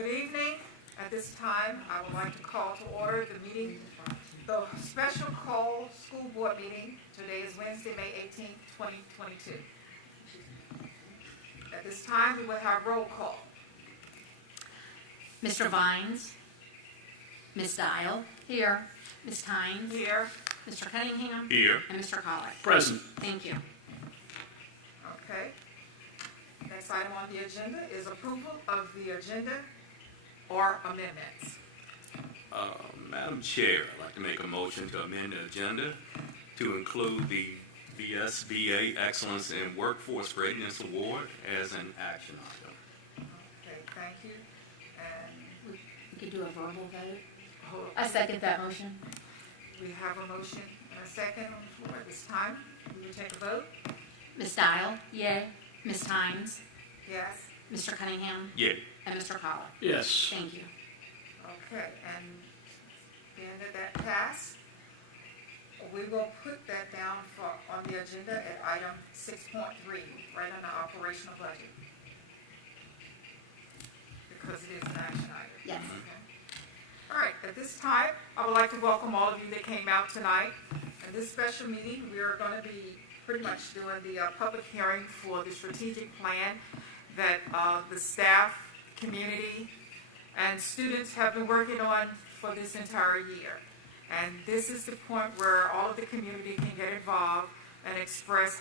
Good evening. At this time, I would like to call to order the meeting, the special call school board meeting. Today is Wednesday, May 18th, 2022. At this time, we will have roll call. Mr. Vines. Ms. Dial. Here. Ms. Tynes. Here. Mr. Cunningham. Here. And Mr. Collett. Present. Thank you. Okay. Next item on the agenda is approval of the agenda or amendments. Madam Chair, I'd like to make a motion to amend the agenda to include the VSBA Excellence in Workforce Readiness Award as an action item. Okay, thank you. And We could do a verbal vote. hold on. I second that motion. We have a motion and a second on the floor. At this time, we will take a vote. Ms. Dial. Yay. Ms. Tynes. Yes. Mr. Cunningham. Yay. And Mr. Collett. Yes. Thank you. Okay, and being that passed, we will put that down on the agenda at item 6.3, right under operational budget. Because it is an action item. Yes. Okay. All right, at this time, I would like to welcome all of you that came out tonight. In this special meeting, we are going to be pretty much doing the public hearing for the strategic plan that the staff, community, and students have been working on for this entire year. And this is the point where all of the community can get involved and express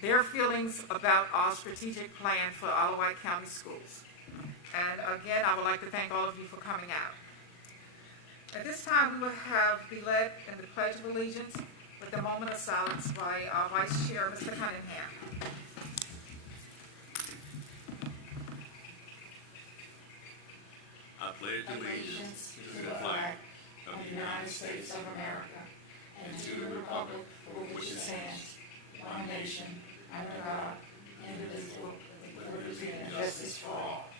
their feelings about our strategic plan for all of Wight County Schools. And again, I would like to thank all of you for coming out. At this time, we will be led in the Pledge of Allegiance with a moment of silence by our Vice Chair, Mr. Cunningham. I pledge allegiance to the flag of the United States of America and to the republic for which it stands, one nation, under God, indivisible, with liberty and justice for all.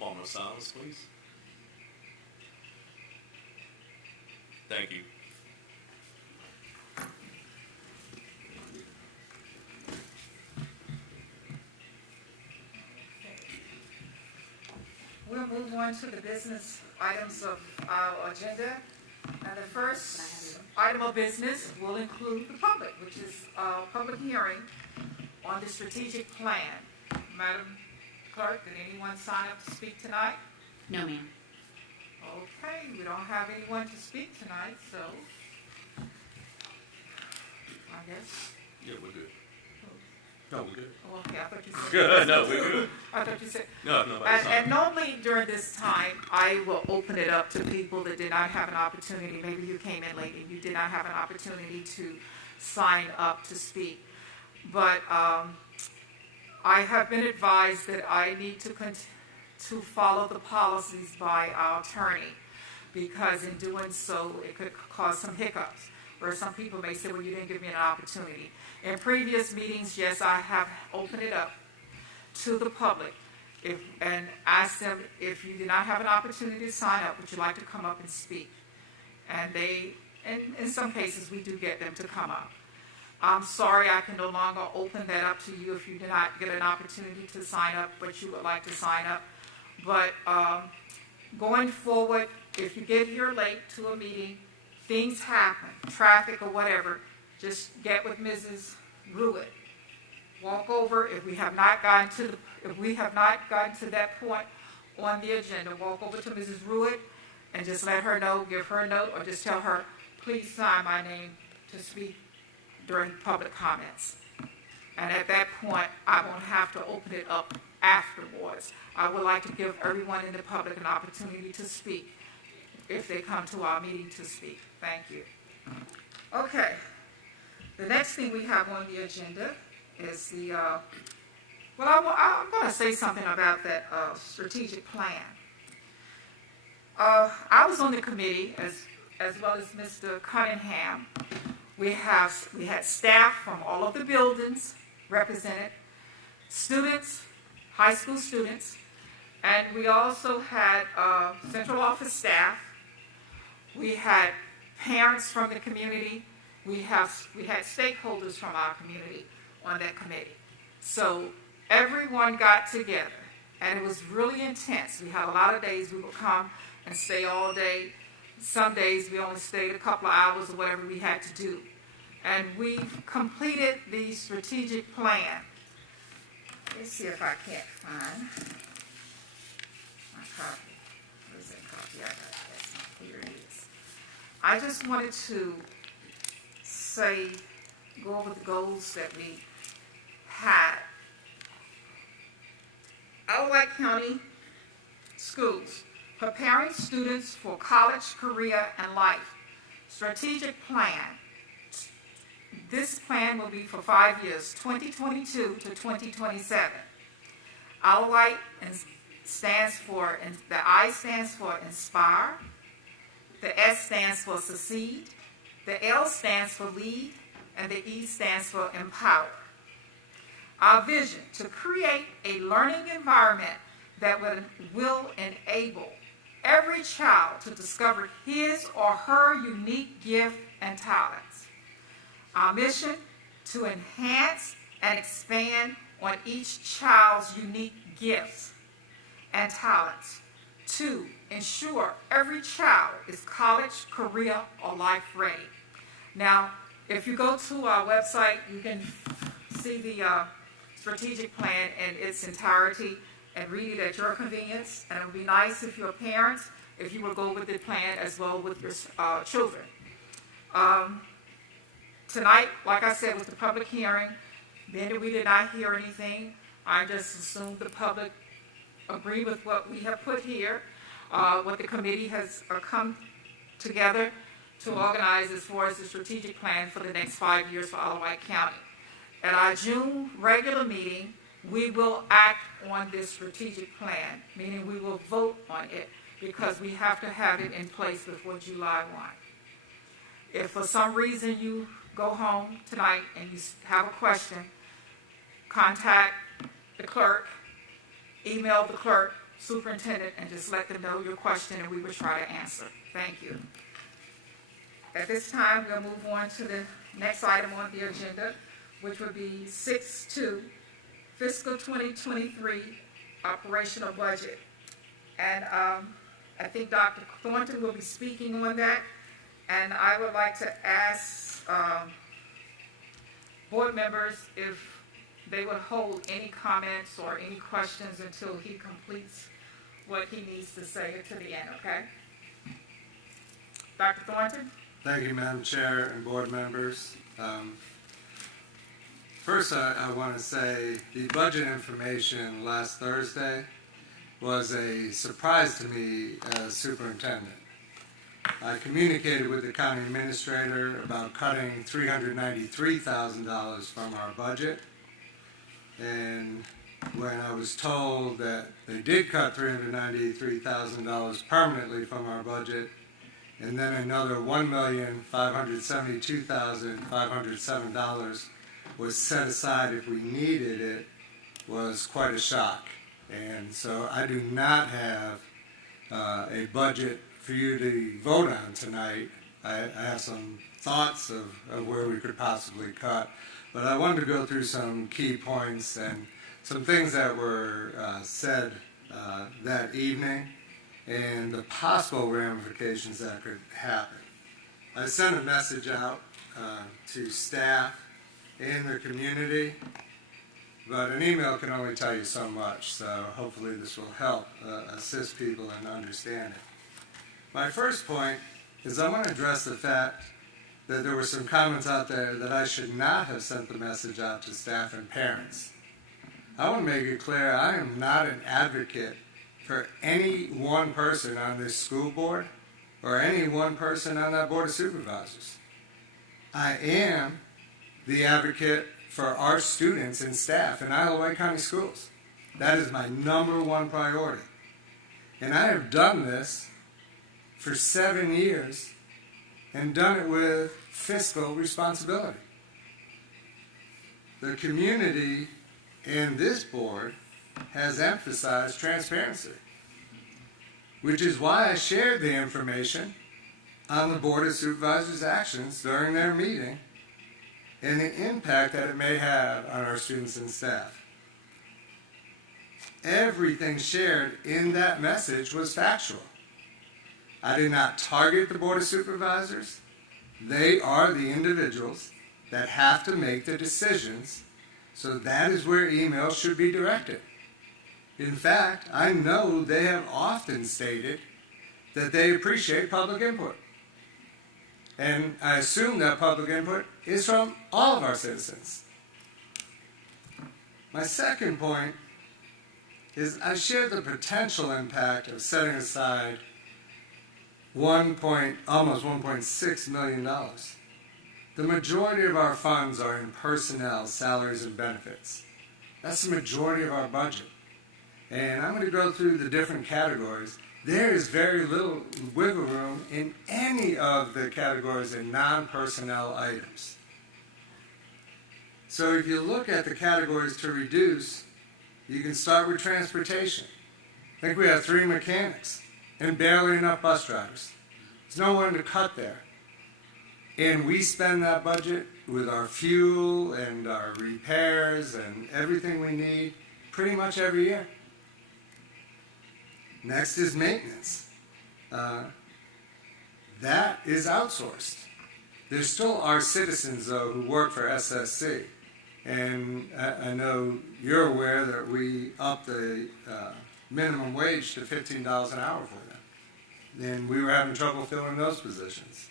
Moment of silence, please. Thank you. We'll move on to the business items of our agenda. And the first item of business will include the public, which is a public hearing on the strategic plan. Madam Clerk, did anyone sign up to speak tonight? No, ma'am. Okay, we don't have anyone to speak tonight, so I guess. Yeah, we're good. No, we're good. Oh, okay, I thought you said. Good. No, we're good. I thought you said. No, nobody's And normally during this time, I will open it up to people that did not have an opportunity. Maybe you came in late and you did not have an opportunity to sign up to speak. But I have been advised that I need to follow the policies by our attorney, because in doing so, it could cause some hiccups, where some people may say, well, you didn't give me an opportunity. In previous meetings, yes, I have opened it up to the public and asked them, if you did not have an opportunity to sign up, would you like to come up and speak? And in some cases, we do get them to come up. I'm sorry I can no longer open that up to you if you did not get an opportunity to sign up, but you would like to sign up. But going forward, if you get here late to a meeting, things happen, traffic or whatever, just get with Mrs. Ruitt. Walk over. If we have not gotten to that point on the agenda, walk over to Mrs. Ruitt and just let her know, give her a note, or just tell her, please sign my name to speak during public comments. And at that point, I won't have to open it up afterwards. I would like to give everyone in the public an opportunity to speak if they come to our meeting to speak. Thank you. Okay. The next thing we have on the agenda is the, I'm going to say something about that strategic plan. I was on the committee as well as Mr. Cunningham. We had staff from all of the buildings represented, students, high school students, and we also had central office staff. We had parents from the community. We had stakeholders from our community on that committee. So everyone got together and it was really intense. We had a lot of days we would come and stay all day. Some days we only stayed a couple of hours or whatever we had to do. And we've completed the strategic plan. Let's see if I can't find my copy. Where's that copy? I got it. Here it is. I just wanted to go over the goals that we had. Our Wight County Schools, preparing students for college, career, and life. Strategic plan. This plan will be for 5 years, 2022 to 2027. Our Wight stands for, the I stands for inspire, the S stands for succeed, the L stands for lead, and the E stands for empower. Our vision, to create a learning environment that will enable every child to discover his or her unique gift and talents. Our mission, to enhance and expand on each child's unique gifts and talents. 2, ensure every child is college, career, or life ready. Now, if you go to our website, you can see the strategic plan in its entirety and read it at your convenience. And it would be nice if your parents, if you would go with the plan as well with your children. Tonight, like I said, was the public hearing. Then we did not hear anything. I just assumed the public agree with what we have put here, what the committee has come together to organize as far as the strategic plan for the next 5 years for Isle of Wight County. At our June regular meeting, we will act on this strategic plan, meaning we will vote on it because we have to have it in place before July 1. If for some reason you go home tonight and you have a question, contact the clerk, email the clerk, superintendent, and just let them know your question and we will try to answer. Thank you. At this time, we'll move on to the next item on the agenda, which would be 6.2, fiscal 2023 operational budget. And I think Dr. Thornton will be speaking on that. And I would like to ask board members if they would hold any comments or any questions until he completes what he needs to say to the end, okay? Dr. Thornton? Thank you, Madam Chair and board members. First, I want to say the budget information last Thursday was a surprise to me as superintendent. I communicated with the county administrator about cutting $393,000 from our budget, and when I was told that they did cut $393,000 permanently from our budget, and then another $1,572,507 was set aside if we needed it, was quite a shock. And so I do not have a budget for you to vote on tonight. I have some thoughts of where we could possibly cut, but I wanted to go through some key points and some things that were said that evening and the possible ramifications that could happen. I sent a message out to staff in the community, but an email can only tell you so much, so hopefully this will help assist people in understanding. My first point is I want to address the fact that there were some comments out there that I should not have sent the message out to staff and parents. I want to make it clear I am not an advocate for any one person on this school board or any one person on that board of supervisors. I am the advocate for our students and staff in Isle of Wight County Schools. That is my #1 priority. And I have done this for 7 years and done it with fiscal responsibility. The community and this board has emphasized transparency, which is why I shared the information on the Board of Supervisors' actions during their meeting and the impact that it may have on our students and staff. everything shared in that message was factual. I did not target the Board of Supervisors. They are the individuals that have to make the decisions, so that is where emails should be directed. In fact, I know they have often stated that they appreciate public input. And I assume that public input is from all of our citizens. My second point is I share the potential impact of setting aside almost $1.6 million. The majority of our funds are in personnel, salaries, and benefits. That's the majority of our budget. And I'm going to go through the different categories. There is very little wiggle room in any of the categories in non-personnel items. So if you look at the categories to reduce, you can start with transportation. I think we have 3 mechanics and barely enough bus drivers. There's no one to cut there. And we spend that budget with our fuel and our repairs and everything we need pretty much every year. Next is maintenance. That is outsourced. There still are citizens, though, who work for SSC. And I know you're aware that we upped the minimum wage to $15 an hour for them. And we were having trouble filling those positions.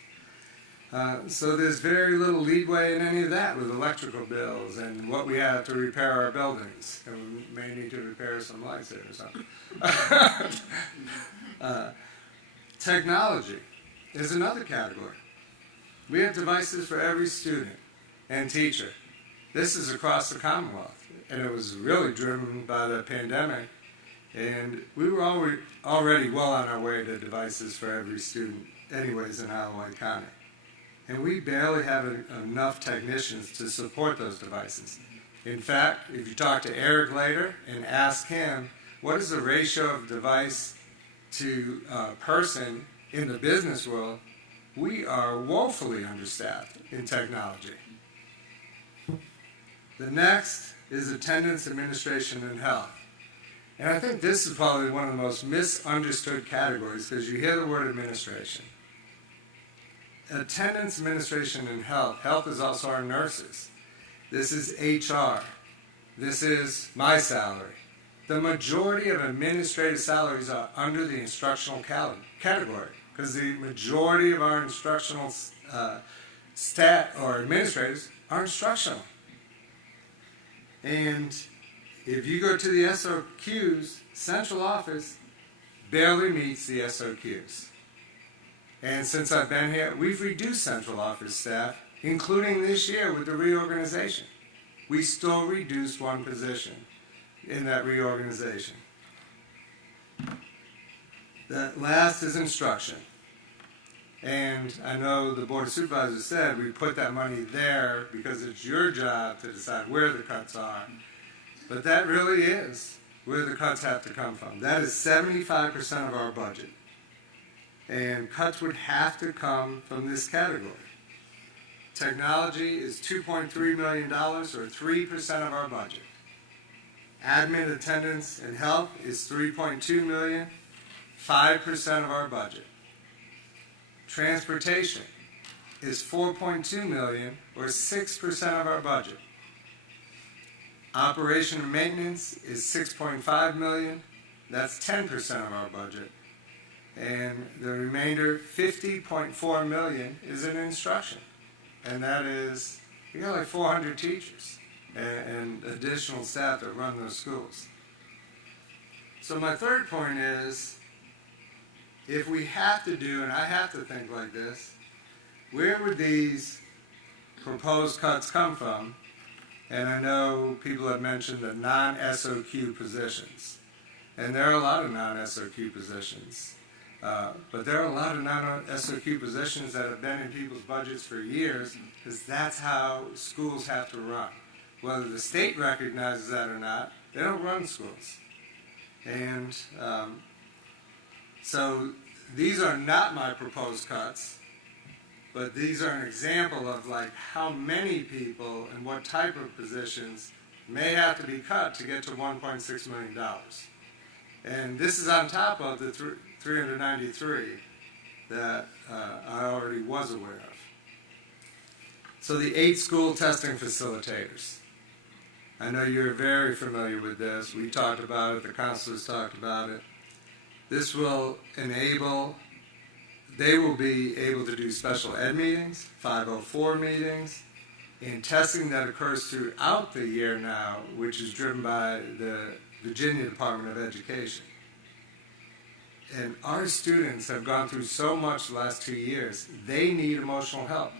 So there's very little leeway in any of that with electrical bills and what we have to repair our buildings. And we may need to repair some lights there or something. Technology is another category. We have devices for every student and teacher. This is across the Commonwealth, and it was really driven by the pandemic. And we were already well on our way to devices for every student anyways in Wight County. And we barely have enough technicians to support those devices. In fact, if you talk to Eric later and ask him, what is the ratio of device to person in the business world, we are woefully understaffed in technology. The next is attendance, administration, and health. And I think this is probably one of the most misunderstood categories because you hear the word administration. Attendance, administration, and health. Health is also our nurses. This is HR. This is my salary. The majority of administrative salaries are under the instructional category because the majority of our instructional staff or administrators are instructional. And if you go to the SOQs, central office barely meets the SOQs. And since I've been here, we've reduced central office staff, including this year with the reorganization. We still reduced one position in that reorganization. The last is instruction. And I know the Board of Supervisors said we put that money there because it's your job to decide where the cuts are. But that really is where the cuts have to come from. That is 75% of our budget. And cuts would have to come from this category. Technology is $2.3 million, or 3% of our budget. Admin, attendance, and health is $3.2 million, 5% of our budget. Transportation is $4.2 million, or 6% of our budget. Operation and maintenance is $6.5 million, that's 10% of our budget. And the remainder, $50.4 million, is in instruction. And that is, you got like 400 teachers and additional staff that run those schools. So my third point is, if we have to do, and I have to think like this, where would these proposed cuts come from? And I know people have mentioned the non-SOQ positions. And there are a lot of non-SOQ positions. But there are a lot of non-SOQ positions that have been in people's budgets for years because that's how schools have to run. Whether the state recognizes that or not, they don't run schools. And so these are not my proposed cuts, but these are an example of like how many people and what type of positions may have to be cut to get to $1.6 million. And this is on top of the 393 that I already was aware of. So the 8 school testing facilitators. I know you're very familiar with this. We talked about it, the counselors talked about it. This will enable, they will be able to do special ed meetings, 504 meetings, and testing that occurs throughout the year now, which is driven by the Virginia Department of Education. And our students have gone through so much the last 2 years, they need emotional help.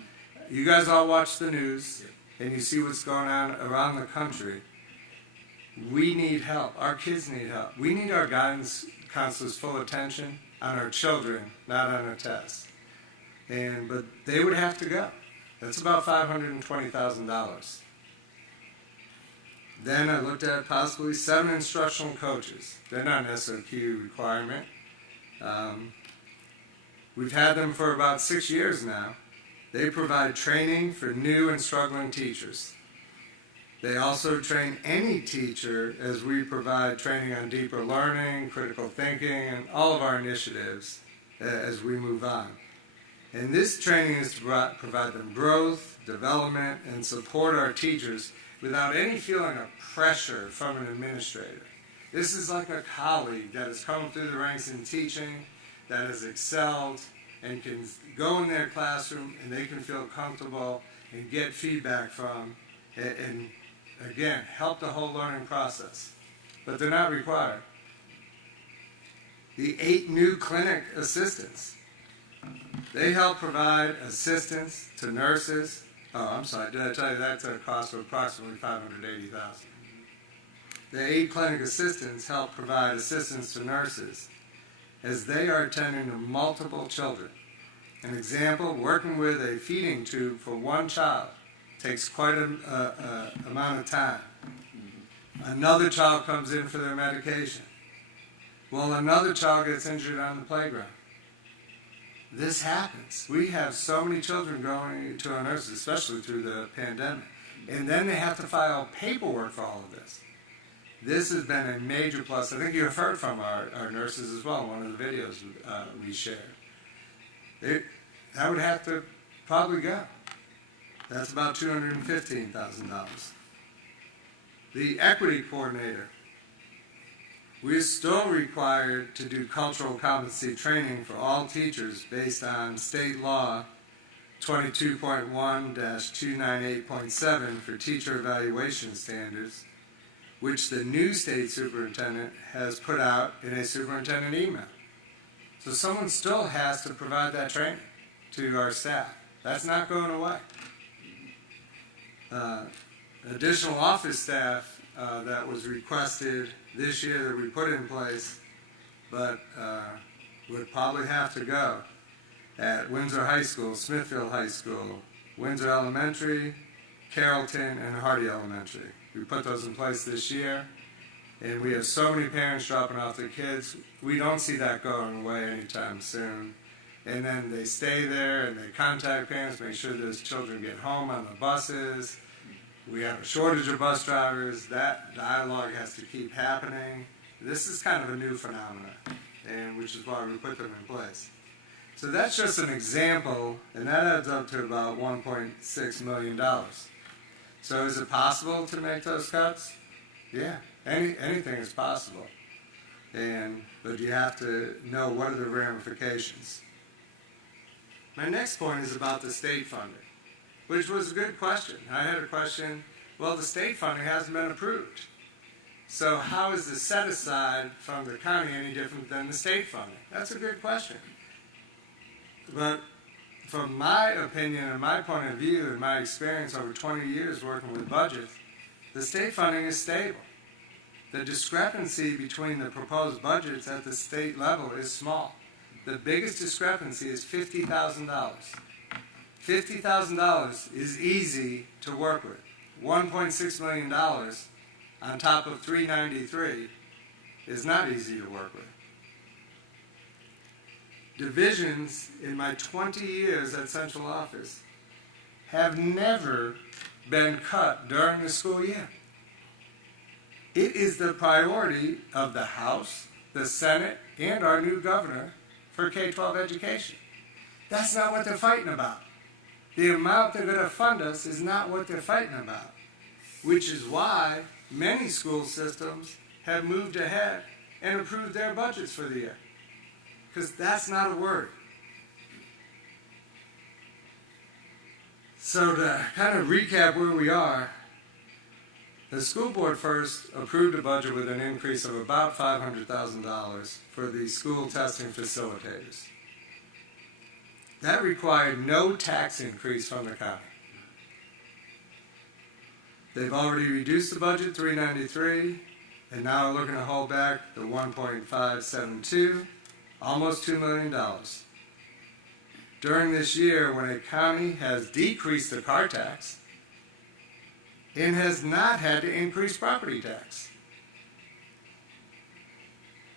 You guys all watch the news, and you see what's going on around the country. We need help. Our kids need help. We need our guidance counselors' full attention on our children, not on a test. But they would have to go. That's about $520,000. Then I looked at possibly 7 instructional coaches. They're not an SOQ requirement. We've had them for about 6 years now. They provide training for new and struggling teachers. They also train any teacher as we provide training on deeper learning, critical thinking, and all of our initiatives as we move on. And this training is to provide them growth, development, and support our teachers without any feeling of pressure from an administrator. This is like a colleague that has come through the ranks in teaching, that has excelled, and can go in their classroom and they can feel comfortable and get feedback from, and again, help the whole learning process. But they're not required. The 8 new clinic assistants. They help provide assistance to nurses. Oh, I'm sorry, did I tell you that's at a cost of approximately $580,000. The 8 clinic assistants help provide assistance to nurses as they are attending to multiple children. An example, working with a feeding tube for one child takes quite an amount of time. Another child comes in for their medication. Well, another child gets injured on the playground. This happens. We have so many children going to our nurses, especially through the pandemic. And then they have to file paperwork for all of this. This has been a major plus. I think you have heard from our nurses as well in one of the videos we shared. That would have to probably go. That's about $215,000. The equity coordinator. We're still required to do cultural competency training for all teachers based on state law 22.1-298.7 for teacher evaluation standards, which the new state superintendent has put out in a superintendent email. So someone still has to provide that training to our staff. That's not going away. Additional office staff that was requested this year that we put in place, but would probably have to go at Windsor High School, Smithfield High School, Windsor Elementary, Carrollton, and Hardy Elementary. We put those in place this year, and we have so many parents dropping off their kids. We don't see that going away anytime soon. And then they stay there and they contact parents, make sure those children get home on the buses. We have a shortage of bus drivers. That dialogue has to keep happening. This is kind of a new phenomenon, and which is why we put them in place. So that's just an example, and that adds up to about $1.6 million. So is it possible to make those cuts? Yeah, anything is possible. But you have to know what are the ramifications. My next point is about the state funding, which was a good question. I had a question, well, the state funding hasn't been approved. So how is the set aside from the county any different than the state funding? That's a good question. But from my opinion and my point of view and my experience over 20 years working with budgets, the state funding is stable. The discrepancy between the proposed budgets at the state level is small. The biggest discrepancy is $50,000. $50,000 is easy to work with. $1.6 million on top of $393 is not easy to work with. Divisions in my 20 years at central office have never been cut during the school year. It is the priority of the House, the Senate, and our new governor for K-12 education. That's not what they're fighting about. The amount they're going to fund us is not what they're fighting about, which is why many school systems have moved ahead and approved their budgets for the year, because that's not a worry. So to kind of recap where we are, the school board first approved a budget with an increase of about $500,000 for the school testing facilitators. That required no tax increase from the county. They've already reduced the budget $393, and now are looking to hold back the $1.572, almost $2 million. During this year, when a county has decreased the car tax and has not had to increase property tax.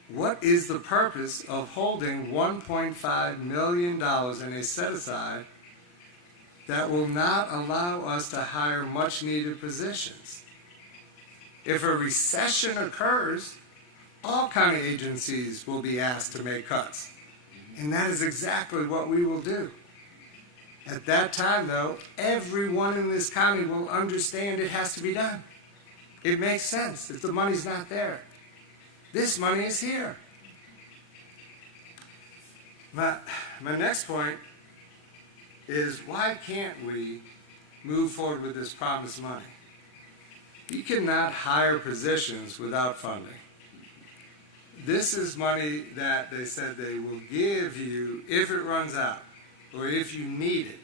What is the purpose of holding $1.5 million in a set-aside that will not allow us to hire much-needed positions? If a recession occurs, all county agencies will be asked to make cuts. And that is exactly what we will do. At that time, though, everyone in this county will understand it has to be done. It makes sense if the money's not there. This money is here. My next point is, why can't we move forward with this promised money? You cannot hire positions without funding. This is money that they said they will give you if it runs out or if you need it.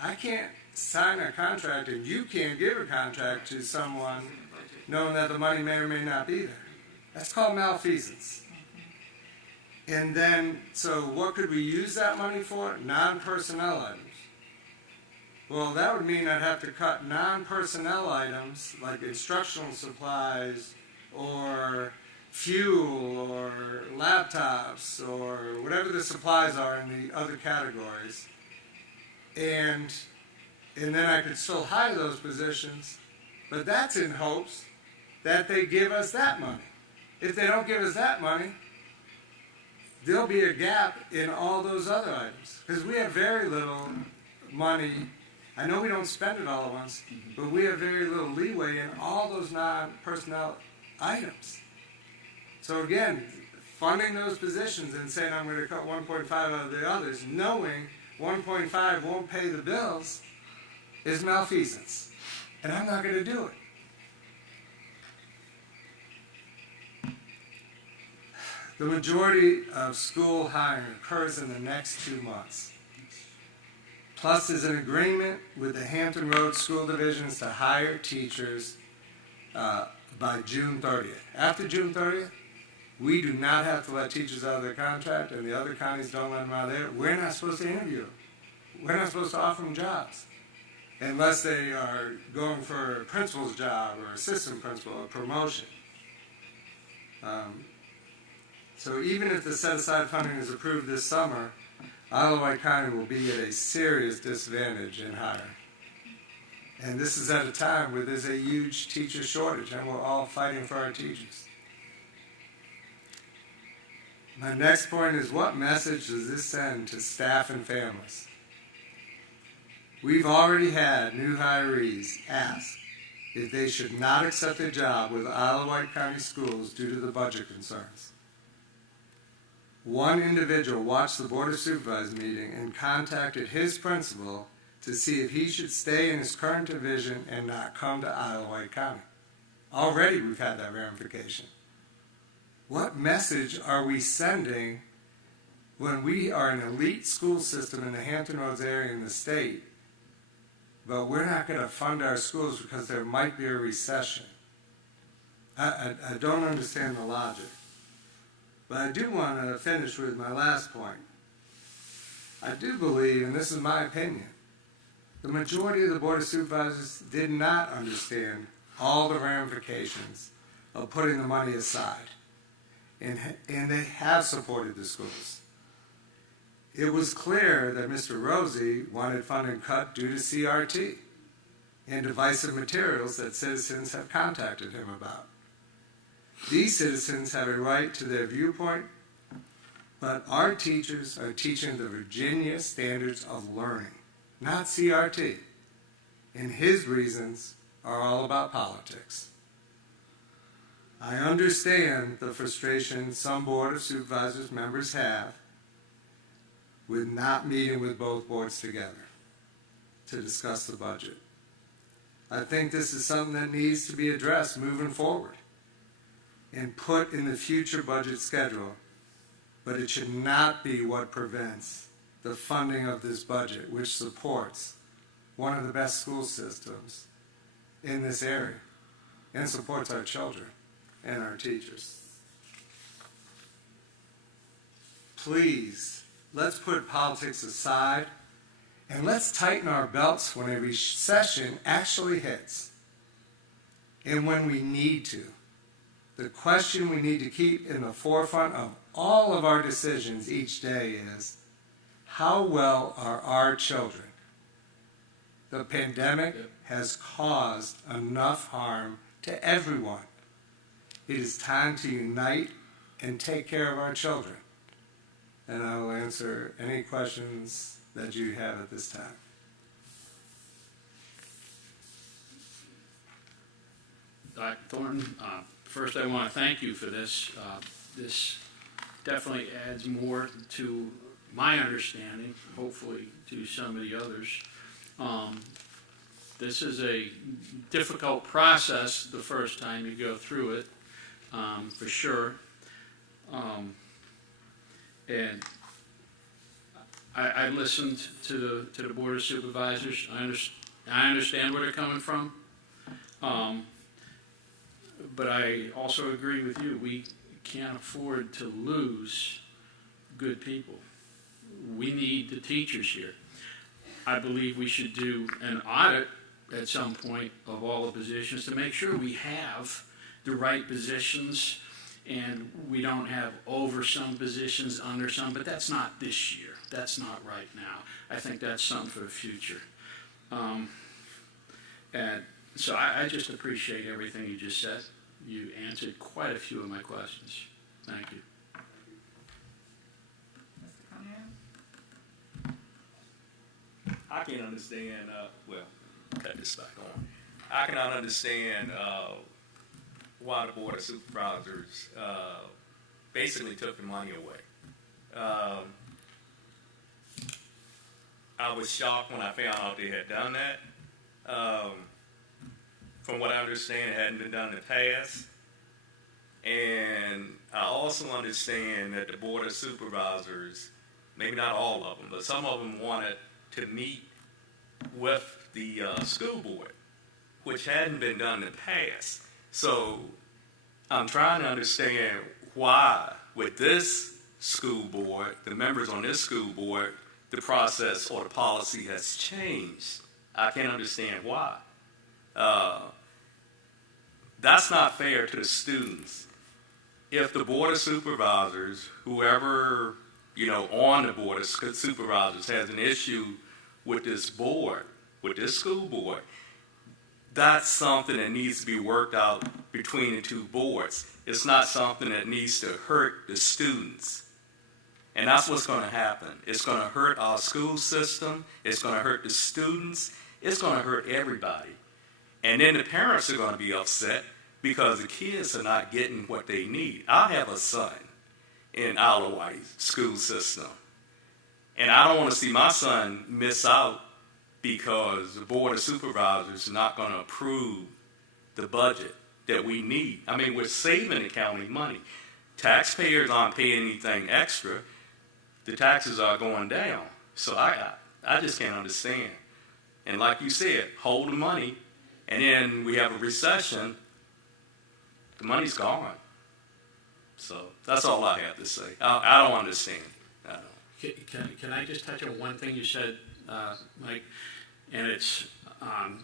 I can't sign a contract and you can't give a contract to someone knowing that the money may or may not be there. That's called malfeasance. And then, so what could we use that money for? Non-personnel items. Well, that would mean I'd have to cut non-personnel items like instructional supplies or fuel or laptops or whatever the supplies are in the other categories. And then I could still hire those positions, but that's in hopes that they give us that money. If they don't give us that money, there'll be a gap in all those other items, because we have very little money. I know we don't spend it all at once, but we have very little leeway in all those non-personnel items. So again, funding those positions and saying I'm going to cut 1.5 out of the others, knowing 1.5 won't pay the bills, is malfeasance. And I'm not going to do it. The majority of school hiring occurs in the next 2 months. Plus, there's an agreement with the Hampton Roads School Divisions to hire teachers by June 30th. After June 30th, we do not have to let teachers out of their contract, and the other counties don't let them out of there. We're not supposed to interview them. We're not supposed to offer them jobs unless they are going for a principal's job or assistant principal or promotion. So even if the set-aside funding is approved this summer, Wight County will be at a serious disadvantage in hiring. And this is at a time where there's a huge teacher shortage, and we're all fighting for our teachers. My next point is, what message does this send to staff and families? We've already had new hirees ask if they should not accept a job with Wight County Schools due to the budget concerns. One individual watched the Board of Supervisors meeting and contacted his principal to see if he should stay in his current division and not come to Wight County. Already we've had that ramification. What message are we sending when we are an elite school system in the Hampton Roads area in the state, but we're not going to fund our schools because there might be a recession? I don't understand the logic. But I do want to finish with my last point. I do believe, and this is my opinion, the majority of the Board of Supervisors did not understand all the ramifications of putting the money aside. And they have supported the schools. It was clear that Mr. Rosie wanted funding cut due to CRT and divisive materials that citizens have contacted him about. These citizens have a right to their viewpoint, but our teachers are teaching the Virginia standards of learning, not CRT. And his reasons are all about politics. I understand the frustration some Board of Supervisors members have with not meeting with both boards together to discuss the budget. I think this is something that needs to be addressed moving forward and put in the future budget schedule, but it should not be what prevents the funding of this budget, which supports one of the best school systems in this area and supports our children and our teachers. Please, let's put politics aside and let's tighten our belts when a recession actually hits and when we need to. The question we need to keep in the forefront of all of our decisions each day is, how well are our children? The pandemic has caused enough harm to everyone. It is time to unite and take care of our children. And I will answer any questions that you have at this time. Dr. Thornton, first I want to thank you for this. This definitely adds more to my understanding, hopefully to some of the others. This is a difficult process the first time you go through it, for sure. And I listened to the Board of Supervisors. I understand where they're coming from. But I also agree with you. We can't afford to lose good people. We need the teachers here. I believe we should do an audit at some point of all the positions to make sure we have the right positions and we don't have over some positions, under some, but that's not this year. That's not right now. I think that's something for the future. And so I just appreciate everything you just said. You answered quite a few of my questions. Thank you. Mr. Cunningham? I can understand, cut this back on. I cannot understand why the Board of Supervisors basically took the money away. I was shocked when I found out they had done that. From what I understand, it hadn't been done in the past. And I also understand that the Board of Supervisors, maybe not all of them, but some of them wanted to meet with the school board, which hadn't been done in the past. So I'm trying to understand why, with this school board, the members on this school board, the process or the policy has changed. I can't understand why. That's not fair to the students. If the Board of Supervisors, whoever, on the Board of Supervisors has an issue with this board, with this school board, that's something that needs to be worked out between the two boards. It's not something that needs to hurt the students. And that's what's going to happen. It's going to hurt our school system. It's going to hurt the students. It's going to hurt everybody. And then the parents are going to be upset because the kids are not getting what they need. I have a son in our Wight school system. And I don't want to see my son miss out because the Board of Supervisors is not going to approve the budget that we need. I mean, we're saving the county money. Taxpayers aren't paying anything extra. The taxes are going down. So I just can't understand. And like you said, hold the money, and then we have a recession, the money's gone. So that's all I have to say. I don't understand. Can I just touch on one thing you said, Mike? And it's,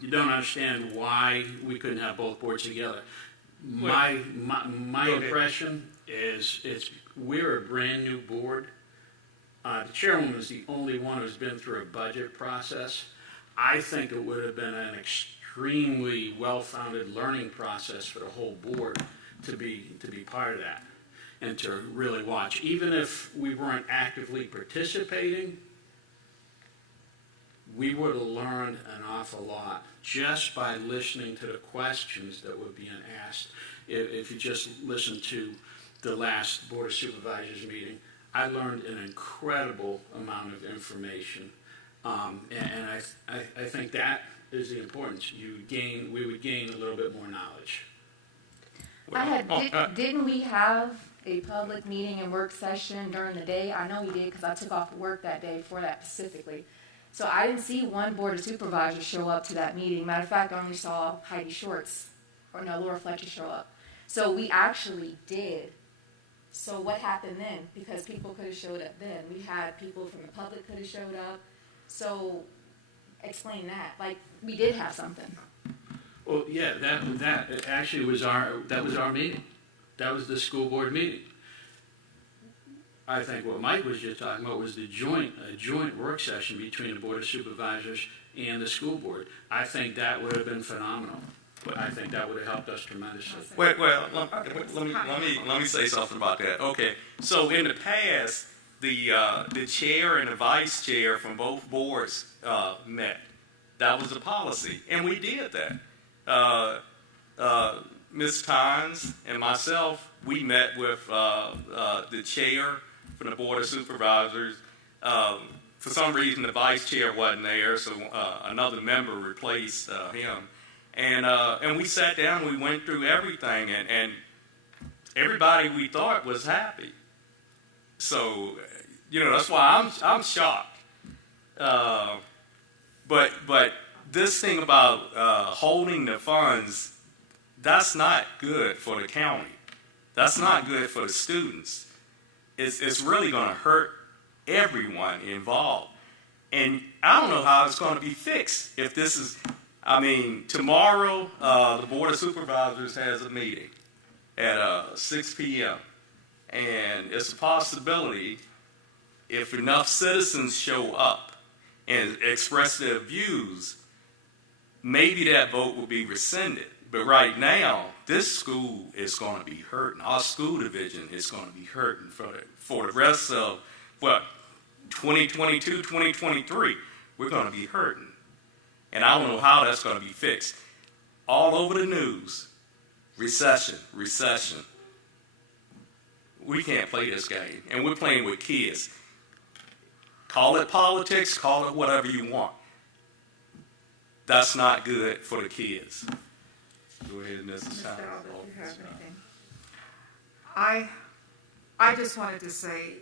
you don't understand why we couldn't have both boards together. My impression is we're a brand new board. The chairwoman is the only one who's been through a budget process. I think it would have been an extremely well-founded learning process for the whole board to be part of that and to really watch. Even if we weren't actively participating, we would have learned an awful lot just by listening to the questions that were being asked. If you just listen to the last Board of Supervisors meeting, I learned an incredible amount of information. And I think that is the importance. We would gain a little bit more knowledge. Didn't we have a public meeting and work session during the day? I know we did because I took off work that day for that specifically. So I didn't see one Board of Supervisors show up to that meeting. Matter of fact, I only saw Laura Fletcher show up. So we actually did. So what happened then? Because people could have showed up then. We had people from the public could have showed up. So explain that. Like, we did have something. Well, yeah, that actually was our meeting. That was the school board meeting. I think what Mike was just talking about was a joint work session between the Board of Supervisors and the school board. I think that would have been phenomenal. I think that would have helped us tremendously. Well, let me say something about that. Okay, so in the past, the chair and the vice chair from both boards met. That was a policy, and we did that. Ms. Tynes and myself, we met with the chair from the Board of Supervisors. For some reason, the vice chair wasn't there, so another member replaced him. And we sat down, we went through everything, and everybody we thought was happy. So, that's why I'm shocked. But this thing about holding the funds, that's not good for the county. That's not good for the students. It's really going to hurt everyone involved. And I don't know how it's going to be fixed if this is, tomorrow the Board of Supervisors has a meeting at 6 p.m. And it's a possibility if enough citizens show up and express their views, maybe that vote will be rescinded. But right now, this school is going to be hurting. Our school division is going to be hurting for the rest of, 2022, 2023. We're going to be hurting. And I don't know how that's going to be fixed. All over the news, recession. We can't play this game. And we're playing with kids. Call it politics, call it whatever you want. That's not good for the kids. Go ahead, Mrs. Howard. You have anything? I just wanted to say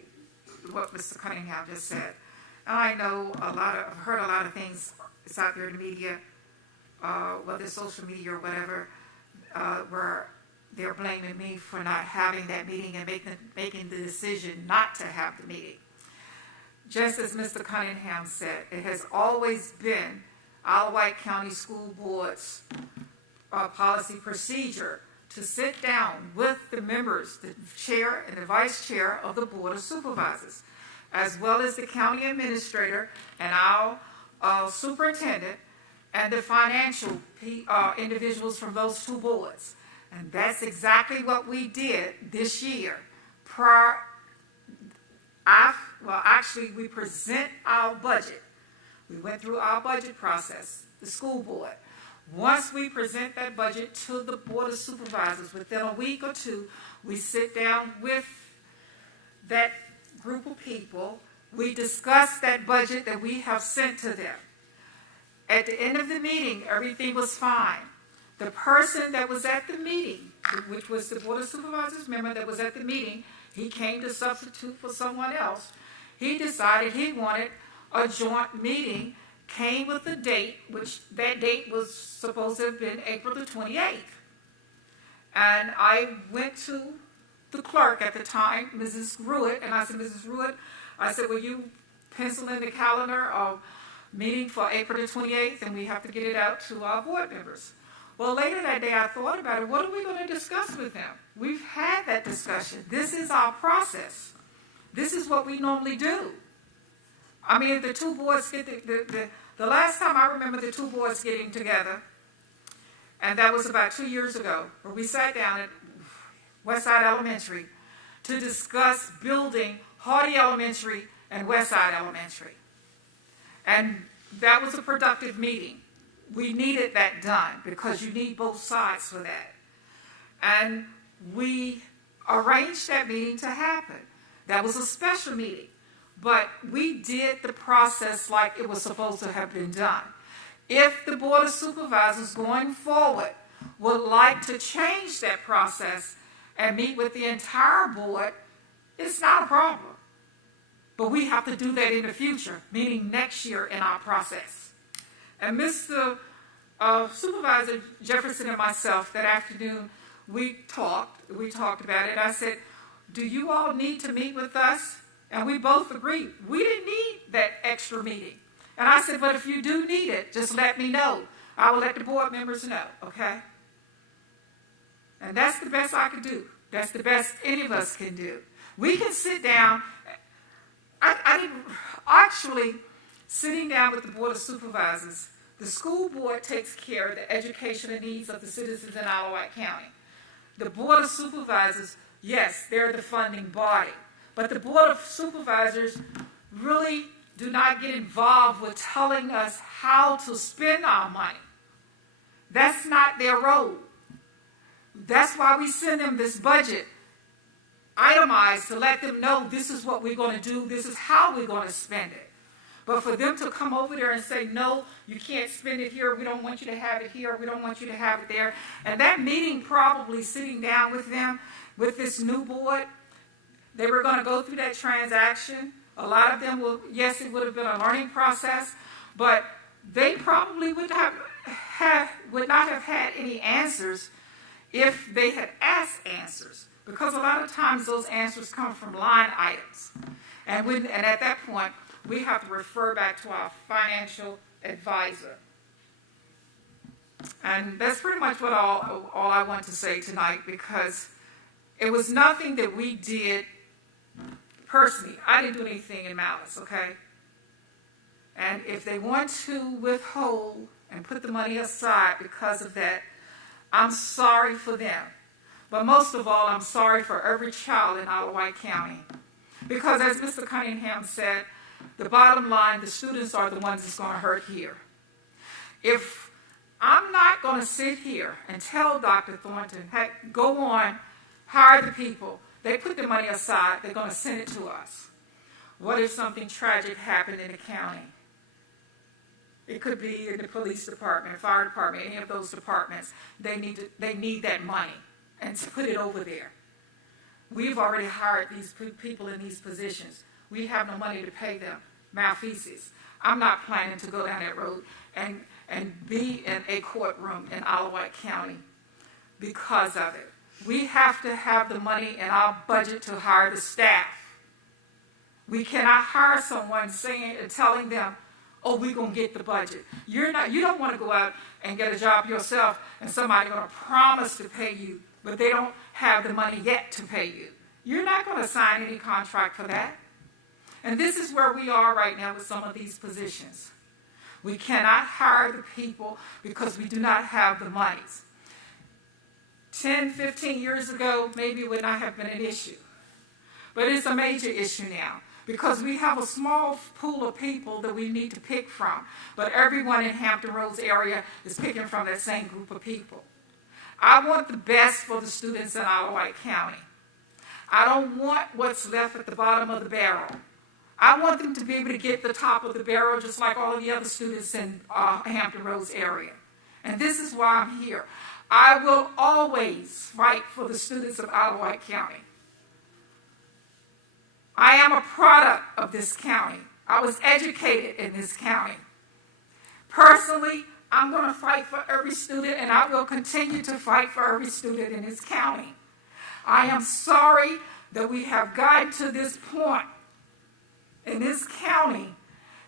what Mr. Cunningham just said. And I know I've heard a lot of things it's out there in the media, whether it's social media or whatever, where they're blaming me for not having that meeting and making the decision not to have the meeting. Just as Mr. Cunningham said, it has always been our Wight County School Board's policy procedure to sit down with the members, the chair and the vice chair of the Board of Supervisors, as well as the county administrator and our superintendent and the financial individuals from those two boards. And that's exactly what we did this year. Actually, we present our budget. We went through our budget process, the school board. Once we present that budget to the Board of Supervisors, within a week or two, we sit down with that group of people. We discuss that budget that we have sent to them. At the end of the meeting, everything was fine. The person that was at the meeting, which was the Board of Supervisors member that was at the meeting, he came to substitute for someone else. He decided he wanted a joint meeting, came with the date, which that date was supposed to have been April the 28th. And I went to the clerk at the time, Mrs. Ruitt, and I said, Mrs. Ruitt, will you pencil in the calendar of meeting for April the 28th, and we have to get it out to our board members. Well, later that day I thought about it. What are we going to discuss with them? We've had that discussion. This is our process. This is what we normally do. The two boards get the last time I remember the two boards getting together, and that was about 2 years ago, where we sat down and Westside Elementary, to discuss building Hardy Elementary and Westside Elementary. And that was a productive meeting. We needed that done because you need both sides for that. And we arranged that meeting to happen. That was a special meeting. But we did the process like it was supposed to have been done. If the Board of Supervisors going forward would like to change that process and meet with the entire board, it's not a problem. But we have to do that in the future, meaning next year in our process. And Mr. Supervisor Jefferson and myself that afternoon, we talked about it. I said, do you all need to meet with us? And we both agreed. We didn't need that extra meeting. And I said, but if you do need it, just let me know. I will let the board members know, okay? And that's the best I could do. That's the best any of us can do. We can sit down. I didn't, actually, sitting down with the Board of Supervisors, the school board takes care of the educational needs of the citizens in Wight County. The Board of Supervisors, yes, they're the funding body. But the Board of Supervisors really do not get involved with telling us how to spend our money. That's not their role. That's why we send them this budget itemized to let them know this is what we're going to do, this is how we're going to spend it. But for them to come over there and say, no, you can't spend it here, we don't want you to have it here, we don't want you to have it there. And that meeting, probably sitting down with them, with this new board, they were going to go through that transaction. A lot of them will, yes, it would have been a learning process, but they probably would not have had any answers if they had asked answers, because a lot of times those answers come from line items. And at that point, we have to refer back to our financial advisor. And that's pretty much what all I want to say tonight, because it was nothing that we did personally. I didn't do anything in malice, okay? And if they want to withhold and put the money aside because of that, I'm sorry for them. But most of all, I'm sorry for every child in Wight County. Because as Mr. Cunningham said, the bottom line, the students are the ones that's going to hurt here. If I'm not going to sit here and tell Dr. Thornton, hey, go on, hire the people, they put the money aside, they're going to send it to us. What if something tragic happened in the county? It could be in the police department, fire department, any of those departments. They need that money and to put it over there. We've already hired these people in these positions. We have no money to pay them. Malfeasance. I'm not planning to go down that road and be in a courtroom in Wight County because of it. We have to have the money in our budget to hire the staff. We cannot hire someone saying and telling them, oh, we're going to get the budget. You don't want to go out and get a job yourself and somebody's going to promise to pay you, but they don't have the money yet to pay you. You're not going to sign any contract for that. And this is where we are right now with some of these positions. We cannot hire the people because we do not have the monies. 10, 15 years ago, maybe it would not have been an issue. But it's a major issue now because we have a small pool of people that we need to pick from. But everyone in Hampton Roads area is picking from that same group of people. I want the best for the students in Wight County. I don't want what's left at the bottom of the barrel. I want them to be able to get the top of the barrel just like all of the other students in Hampton Roads area. And this is why I'm here. I will always fight for the students of Wight County. I am a product of this county. I was educated in this county. Personally, I'm going to fight for every student, and I will continue to fight for every student in this county. I am sorry that we have gotten to this point in this county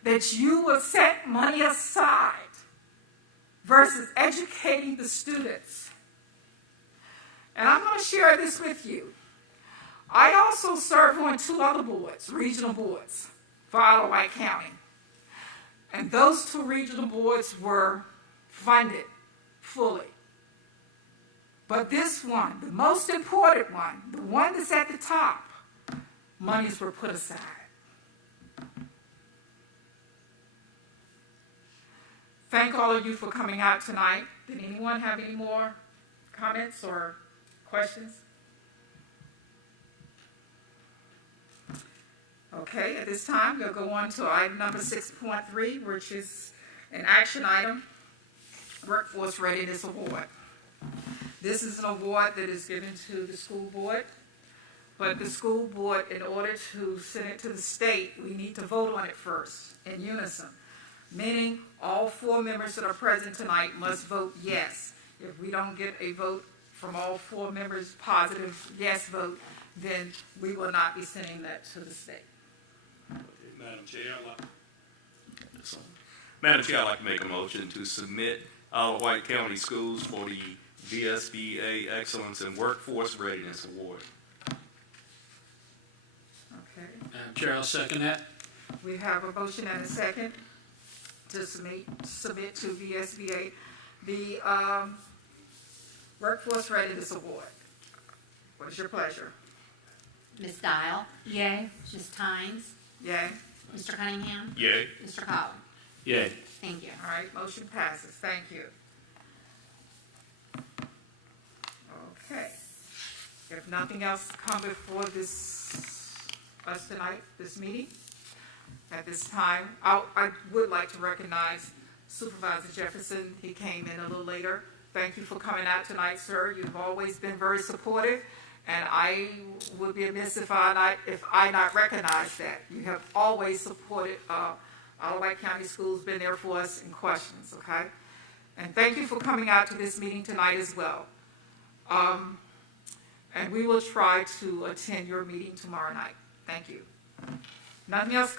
that you will set money aside versus educating the students. And I'm going to share this with you. I also serve on 2 other boards, regional boards, for Wight County. And those 2 regional boards were funded fully. But this one, the most important one, the one that's at the top, monies were put aside. Thank all of you for coming out tonight. Did anyone have any more comments or questions? Okay, at this time, we'll go on to item number 6.3, which is an action item, Workforce Readiness Award. This is an award that is given to the school board, but the school board, in order to send it to the state, we need to vote on it first in unison, meaning all 4 members that are present tonight must vote yes. If we don't get a vote from all 4 members, positive yes vote, then we will not be sending that to the state. Madam Chair, I'd like to make a motion to submit our Wight County Schools for the VSBA Excellence in Workforce Readiness Award. Okay. Madam Chair, I'll second that. We have a motion and a second to submit to VSBA the Workforce Readiness Award. What is your pleasure? Ms. Dial? Yay. Ms. Tynes? Yay? Mr. Cunningham? Yay. Mr. Collins? Yay. Thank you. All right, motion passes. Thank you. Okay. If nothing else come before us tonight, this meeting, at this time, I would like to recognize Supervisor Jefferson. He came in a little later. Thank you for coming out tonight, sir. You've always been very supportive, and I would be amiss if I not recognize that. You have always supported all Wight County Schools, been there for us in questions, okay? And thank you for coming out to this meeting tonight as well. And we will try to attend your meeting tomorrow night. Thank you. Nothing else